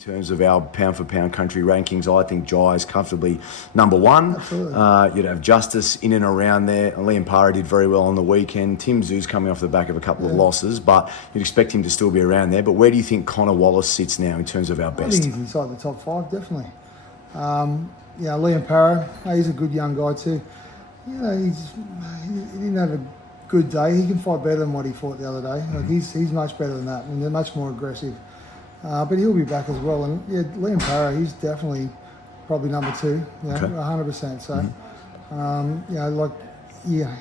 In terms of our pound-for-pound country rankings, I think Jai is comfortably number one. Absolutely. You'd have Justice in and around there. Liam Parra did very well on the weekend. Tim Zoo's coming off the back of a couple of losses, but you'd expect him to still be around there. But where do you think Connor Wallace sits now in terms of our best? I think he's inside the top five, definitely. Liam Parra, he's a good young guy too. He didn't have a good day. He can fight better than what he fought the other day. Like he's much better than that, and they're much more aggressive. But he'll be back as well. And Liam Parra, he's definitely probably number two. 100%. So,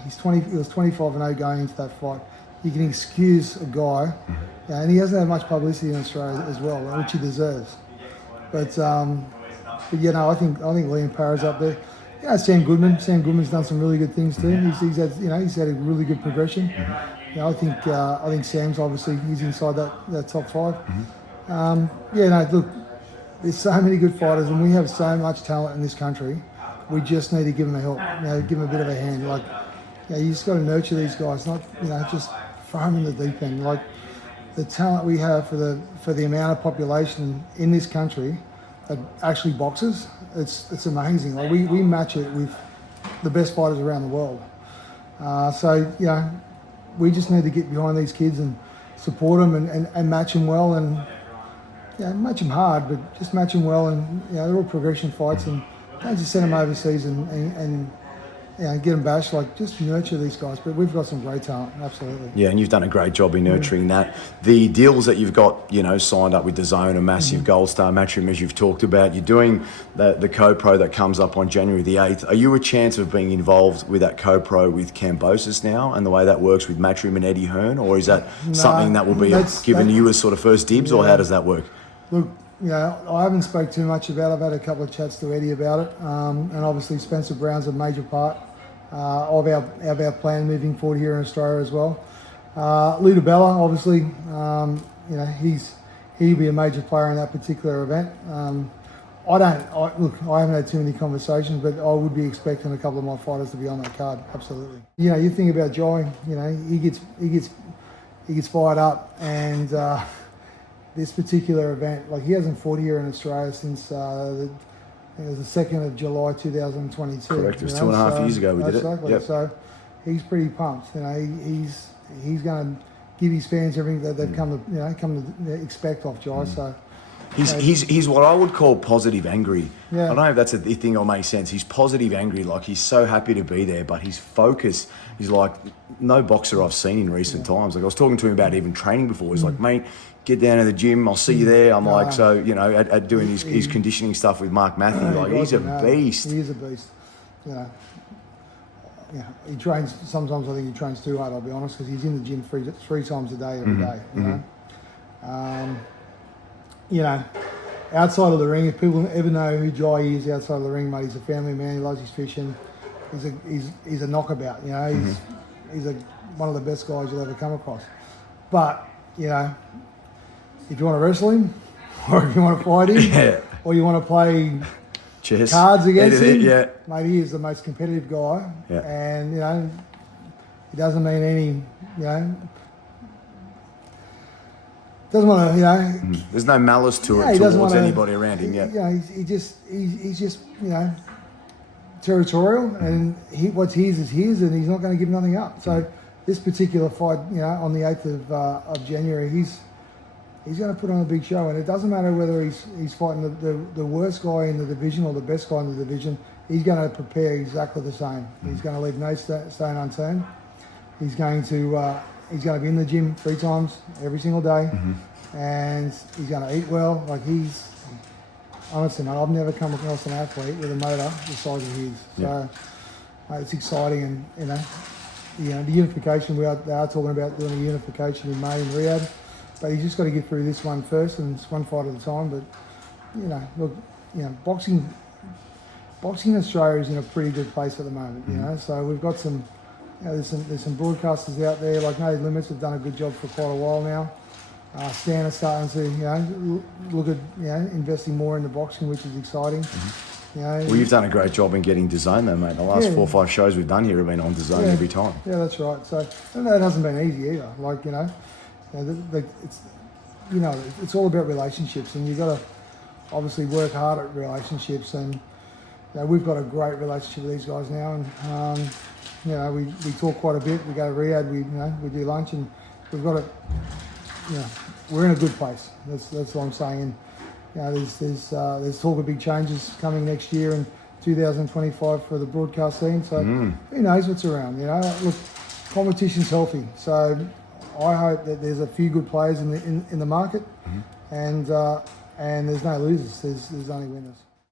he's 20. He was 25-0 going into that fight. You can excuse a guy, and he hasn't had much publicity in Australia as well, which he deserves. But I think Liam Parra's up there. Yeah, Sam Goodman. Sam Goodman's done some really good things too. He's had a really good progression. I think Sam's obviously he's inside that top five. Look, there's so many good fighters, and we have so much talent in this country. We just need to give them a help. Give them a bit of a hand. You just got to nurture these guys, not just throw them in the deep end. Like the talent we have for the amount of population in this country that actually boxes. It's amazing. Like we match it with the best fighters around the world. We just need to get behind these kids and support them and match them well and match them hard, but just match them well and they're all progression fights and don't just send them overseas and get them bashed. Like just nurture these guys. But we've got some great talent, absolutely. Yeah, and you've done a great job in nurturing that. The deals that you've got, signed up with DAZN, a massive Gold Star Matchroom, as you've talked about. You're doing the co-pro that comes up on January the 8th. Are you a chance of being involved with that co-pro with Cambosis now and the way that works with Matchroom and Eddie Hearn, or is that something that will be given you as sort of first dibs, or how does that work? Look, I haven't spoke too much about it. I've had a couple of chats to Eddie about it, and obviously Spencer Brown's a major part of our plan moving forward here in Australia as well. Luda Bella, obviously, he'll be a major player in that particular event. I haven't had too many conversations, but I would be expecting a couple of my fighters to be on that card. Absolutely. You think about Jai. He gets fired up, and this particular event, like he hasn't fought here in Australia since it was the 2nd of July 2022. Correct. It was 2.5 years ago we did it. Exactly. Yep. So he's pretty pumped. He's going to give his fans everything that they've come to expect off Jai. So he's what I would call positive angry. Yeah. I don't know if that's a thing or makes sense. He's positive angry, like he's so happy to be there, but his focus is like no boxer I've seen in recent times. Like I was talking to him about even training before. He's like, mate, get down to the gym, I'll see you there. I'm like, at doing his conditioning stuff with Mark Matthew, he's a beast. He is a beast. He trains, sometimes I think he trains too hard, I'll be honest, because he's in the gym three times a day, every day, outside of the ring, if people ever know who Jai is outside of the ring, mate, he's a family man, he loves his fishing, he's a knockabout, he's one of the best guys you'll ever come across. But, if you want to wrestle him, or if you want to fight him, or you want to play cards against him, mate, he is the most competitive guy. Yeah. And, he doesn't mean any, doesn't want to, There's no malice to it towards anybody around him. He's just territorial, and what's his is his, and he's not going to give nothing up. So this particular fight, on the 8th of January, he's going to put on a big show, and it doesn't matter whether he's fighting the worst guy in the division or the best guy in the division. He's going to prepare exactly the same. He's going to leave no stone unturned. He's going to be in the gym 3 times every single day, and he's going to eat well. Like honestly, mate, I've never come across an athlete with a motor the size of his. So it's exciting, and the unification they are talking about doing a unification in May in Riyadh. But he's just got to get through this one first, and it's one fight at a time. But boxing in Australia is in a pretty good place at the moment. So we've got some, there's some broadcasters out there like No Limits have done a good job for quite a while now. Stan is starting to look at investing more into boxing, which is exciting. Well, you've done a great job in getting DAZN though, mate. The last 4 or 5 shows we've done here have been on DAZN every time. Yeah, that's right. So and that hasn't been easy either. Like it's all about relationships, and you got to obviously work hard at relationships, and you know, we've got a great relationship with these guys now, and you know, we talk quite a bit. We go to Riyadh, we do lunch, and we've got we're in a good place. That's what I'm saying. And you know, there's talk of big changes coming next year in 2025 for the broadcast scene. So who knows what's around? You know, look, competition's healthy. So I hope that there's a few good players in the market, and there's no losers. There's only winners.